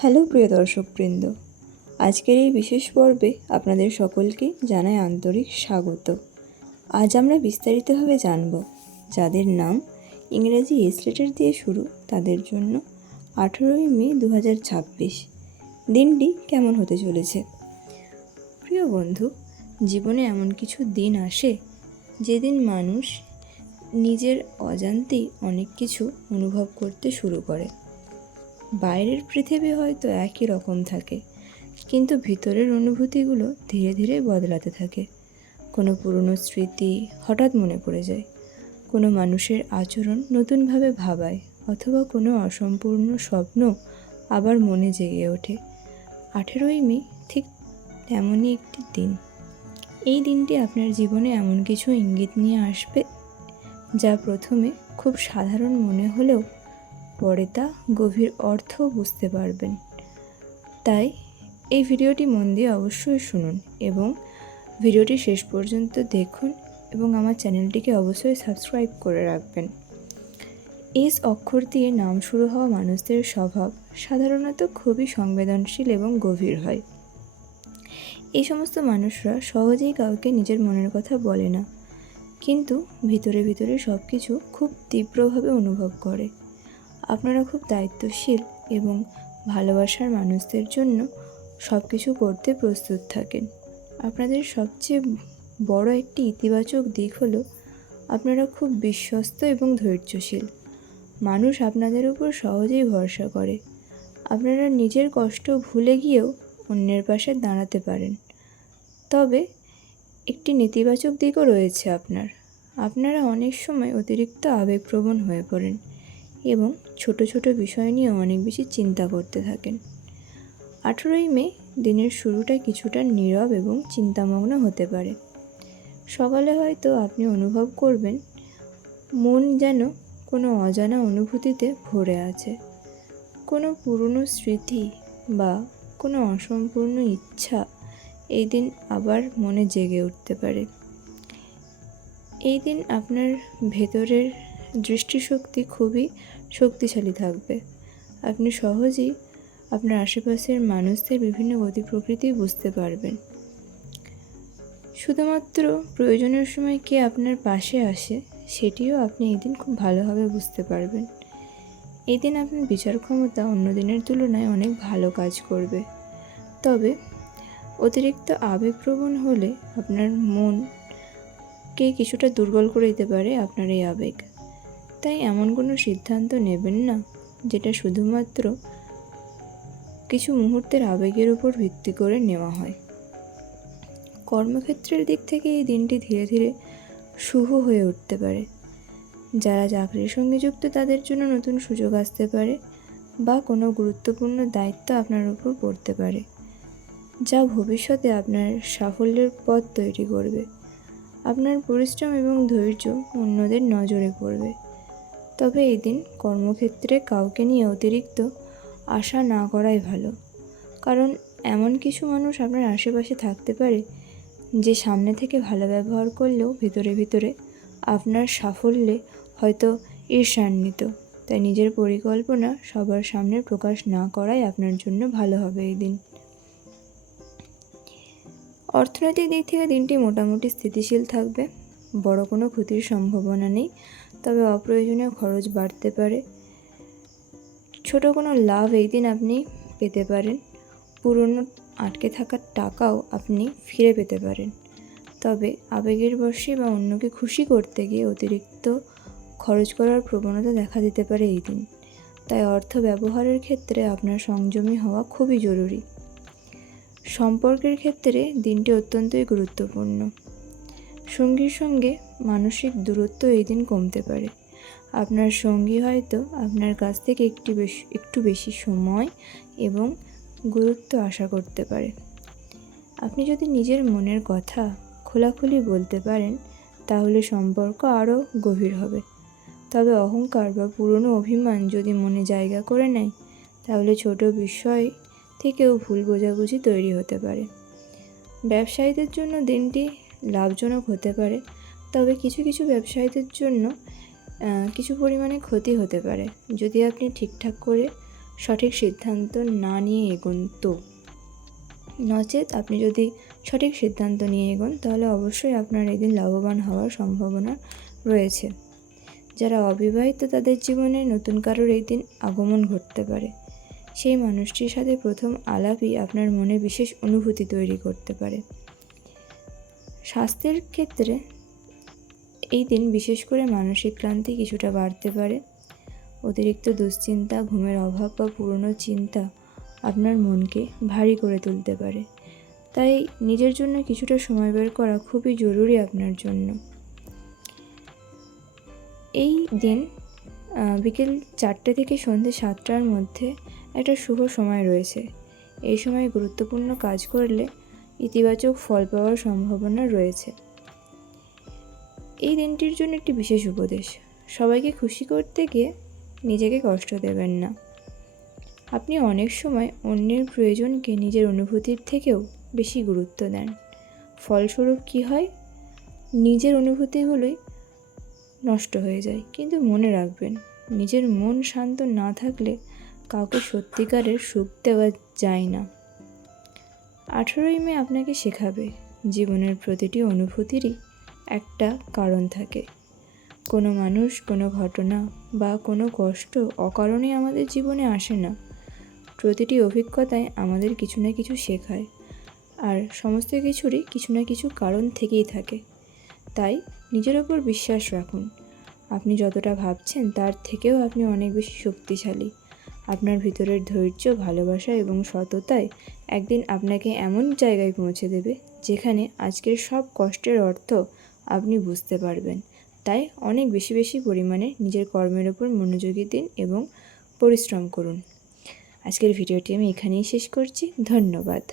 Hello প্রিয় দর্শকবৃন্দ, আজকের এই বিশেষ পর্বে আপনাদের সকলকে জানাই আন্তরিক স্বাগত। আজ আমরা বিস্তারিতভাবে জানব যাদের নাম ইংরেজি এস লেটার দিয়ে শুরু তাদের জন্য 18ই মে 2026 দিনটি কেমন হতে চলেছে। প্রিয় বন্ধু, জীবনে এমন কিছু দিন আসে যেদিন মানুষ নিজের অজান্তেই অনেক কিছু অনুভব করতে শুরু করে। বাইরের পৃথিবী হয়তো একই রকম থাকে, কিন্তু ভিতরের অনুভূতিগুলো ধীরে ধীরে বদলাতে থাকে। কোনো পুরনো স্মৃতি হঠাৎ মনে পড়ে যায়, কোনো মানুষের আচরণ নতুনভাবে ভাবায়, অথবা কোনো অসম্পূর্ণ স্বপ্ন আবার মনে জেগে ওঠে। 18ই মে ঠিক তেমনই একটি দিন। এই দিনটি আপনার জীবনে এমন কিছু ইঙ্গিত নিয়ে আসবে যা প্রথমে খুব সাধারণ মনে হলেও পরে তা গভীর অর্থ বুঝতে পারবেন। তাই এই ভিডিওটি মন দিয়ে অবশ্যই শুনুন এবং ভিডিওটি শেষ পর্যন্ত দেখুন এবং আমার চ্যানেলটিকে অবশ্যই সাবস্ক্রাইব করে রাখবেন। এস অক্ষর দিয়ে নাম শুরু হওয়া মানুষদের স্বভাব সাধারণত খুবই সংবেদনশীল এবং গভীর হয়। এই সমস্ত মানুষরা সহজেই কাউকে নিজের মনের কথা বলে না, কিন্তু ভিতরে ভিতরে সব কিছু খুব তীব্রভাবে অনুভব করে। আপনারা খুব দায়িত্বশীল এবং ভালোবাসার মানুষদের জন্য সব কিছু করতে প্রস্তুত থাকেন। আপনাদের সবচেয়ে বড় একটি ইতিবাচক দিক হলো আপনারা খুব বিশ্বস্ত এবং ধৈর্যশীল। মানুষ আপনাদের উপর সহজেই ভরসা করে। আপনারা নিজের কষ্ট ভুলে গিয়েও অন্যের পাশে দাঁড়াতে পারেন। তবে একটি নেতিবাচক দিকও রয়েছে আপনারা অনেক সময় অতিরিক্ত আবেগপ্রবণ হয়ে পড়েন এবং ছোট ছোট বিষয় নিয়ে অনেক বেশি চিন্তা করতে থাকেন। 18ই মে দিনের শুরুটা কিছুটা নীরব এবং চিন্তামগ্ন হতে পারে। সকালে হয়তো আপনি অনুভব করবেন মন যেন কোনো অজানা অনুভূতিতে ভরে আছে। কোনো পুরনো স্মৃতি বা কোনো অসম্পূর্ণ ইচ্ছা এই দিন আবার মনে জেগে উঠতে পারে। এই দিন আপনার ভেতরের দৃষ্টিশক্তি খুবই শক্তিশালী থাকবে। আপনি সহজেই আপনার আশেপাশের মানুষদের বিভিন্ন গতি প্রকৃতি বুঝতে পারবেন। শুধুমাত্র প্রয়োজনের সময় কে আপনার পাশে আসে সেটিও আপনি এই দিন খুব ভালোভাবে বুঝতে পারবেন। এই দিন আপনার বিচার ক্ষমতা অন্য দিনের তুলনায় অনেক ভালো কাজ করবে। তবে অতিরিক্ত আবেগপ্রবণ হলে আপনার মনকে কিছুটা দুর্বল করে দিতে পারে আপনার এই আবেগ। তাই এমন কোনো সিদ্ধান্ত নেবেন না যেটা শুধুমাত্র কিছু মুহূর্তের আবেগের উপর ভিত্তি করে নেওয়া হয়। কর্মক্ষেত্রের দিক থেকে এই দিনটি ধীরে ধীরে শুভ হয়ে উঠতে পারে। যারা চাকরির সঙ্গে যুক্ত তাদের জন্য নতুন সুযোগ আসতে পারে বা কোনো গুরুত্বপূর্ণ দায়িত্ব আপনার উপর পড়তে পারে, যা ভবিষ্যতে আপনার সাফল্যের পথ তৈরি করবে। আপনার পরিশ্রম এবং ধৈর্য অন্যদের নজরে পড়বে। তবে এই দিন কর্মক্ষেত্রে কাউকে নিয়ে অতিরিক্ত আশা না করাই ভালো, কারণ এমন কিছু মানুষ আপনার আশেপাশে থাকতে পারে যে সামনে থেকে ভালো ব্যবহার করলেও ভিতরে ভিতরে আপনার সাফল্যে হয়তো ঈর্ষান্বিত। তাই নিজের পরিকল্পনা সবার সামনে প্রকাশ না করাই আপনার জন্য ভালো হবে এই দিন। অর্থনৈতিক দিক থেকে দিনটি মোটামুটি স্থিতিশীল থাকবে। বড় কোনো ক্ষতির সম্ভাবনা নেই, তবে অপ্রয়োজনীয় খরচ বাড়তে পারে। ছোট কোনো লাভ এই দিন আপনি পেতে পারেন। পুরনো আটকে থাকার টাকাও আপনি ফিরে পেতে পারেন। তবে আবেগের বশে বা অন্যকে খুশি করতে গিয়ে অতিরিক্ত খরচ করার প্রবণতা দেখা দিতে পারে এই দিন। তাই অর্থ ব্যবহারের ক্ষেত্রে আপনার সংযমী হওয়া খুবই জরুরি। সম্পর্কের ক্ষেত্রে দিনটি অত্যন্তই গুরুত্বপূর্ণ। সঙ্গীর সঙ্গে মানসিক দূরত্ব এই দিন কমতে পারে। আপনার সঙ্গী হয়তো আপনার কাছ থেকে একটু বেশি সময় এবং গুরুত্ব আশা করতে পারে। আপনি যদি নিজের মনের কথা খোলাখুলি বলতে পারেন তাহলে সম্পর্ক আরও গভীর হবে। তবে অহংকার বা পুরনো অভিমান যদি মনে জায়গা করে নেয় তাহলে ছোট বিষয় থেকেও ভুল বোঝাবুঝি তৈরি হতে পারে। ব্যবসায়ীদের জন্য দিনটি লাভজনক হতে পারে, তবে কিছু কিছু ব্যবসায়ীদের জন্য কিছু পরিমাণে ক্ষতি হতে পারে যদি আপনি ঠিকঠাক করে সঠিক সিদ্ধান্ত না নিয়ে এগোন তো। নচেত আপনি যদি সঠিক সিদ্ধান্ত নিয়ে এগোন তাহলে অবশ্যই আপনার এদিন লাভবান হওয়ার সম্ভাবনা রয়েছে। যারা অবিবাহিত তাদের জীবনে নতুন কারোর এই দিন আগমন ঘটতে পারে। সেই মানুষটির সাথে প্রথম আলাপই আপনার মনে বিশেষ অনুভূতি তৈরি করতে পারে। স্বাস্থ্যের ক্ষেত্রে এই দিন বিশেষ করে মানসিক ক্লান্তি কিছুটা বাড়তে পারে। অতিরিক্ত দুশ্চিন্তা, ঘুমের অভাব বা পুরনো চিন্তা আপনার মনকে ভারী করে তুলতে পারে। তাই নিজের জন্য কিছুটা সময় বের করা খুবই জরুরি আপনার জন্য। এই দিন বিকেল 4টে থেকে সন্ধ্যে 7টার মধ্যে একটা শুভ সময় রয়েছে। এই সময় গুরুত্বপূর্ণ কাজ করলে ইতিবাচক ফল পাওয়ার সম্ভাবনা রয়েছে। এই দিনটির জন্য একটি বিশেষ উপদেশ: সবাইকে খুশি করতে গিয়ে নিজেকে কষ্ট দেবেন না। আপনি অনেক সময় অন্যের প্রয়োজনকে নিজের অনুভূতির থেকেও বেশি গুরুত্ব দেন। ফলস্বরূপ কী হয়? নিজের অনুভূতিগুলোই নষ্ট হয়ে যায়। কিন্তু মনে রাখবেন, নিজের মন শান্ত না থাকলে কাউকে সত্যিকারের সুখ দেওয়া যায় না। 18ই মে আপনাকে শেখাবে জীবনের প্রতিটি অনুভূতিরই একটা কারণ থাকে। কোনো মানুষ, কোনো ঘটনা বা কোনো কষ্ট অকারণে আমাদের জীবনে আসে না। প্রতিটি অভিজ্ঞতায় আমাদের কিছু না কিছু শেখায়, আর সমস্ত কিছুরই কিছু না কিছু কারণ থেকেই থাকে। তাই নিজের ওপর বিশ্বাস রাখুন। আপনি যতটা ভাবছেন তার থেকেও আপনি অনেক বেশি শক্তিশালী। আপনার ভিতরের ধৈর্য, ভালোবাসা এবং সততায় একদিন আপনাকে এমন জায়গায় পৌঁছে দেবে যেখানে আজকের সব কষ্টের অর্থ আপনি বুঝতে পারবেন। তাই অনেক বেশি বেশি পরিমাণে নিজের কর্মের ওপর মনোযোগী দিন এবং পরিশ্রম করুন। আজকের ভিডিওটি আমি এখানেই শেষ করছি। ধন্যবাদ।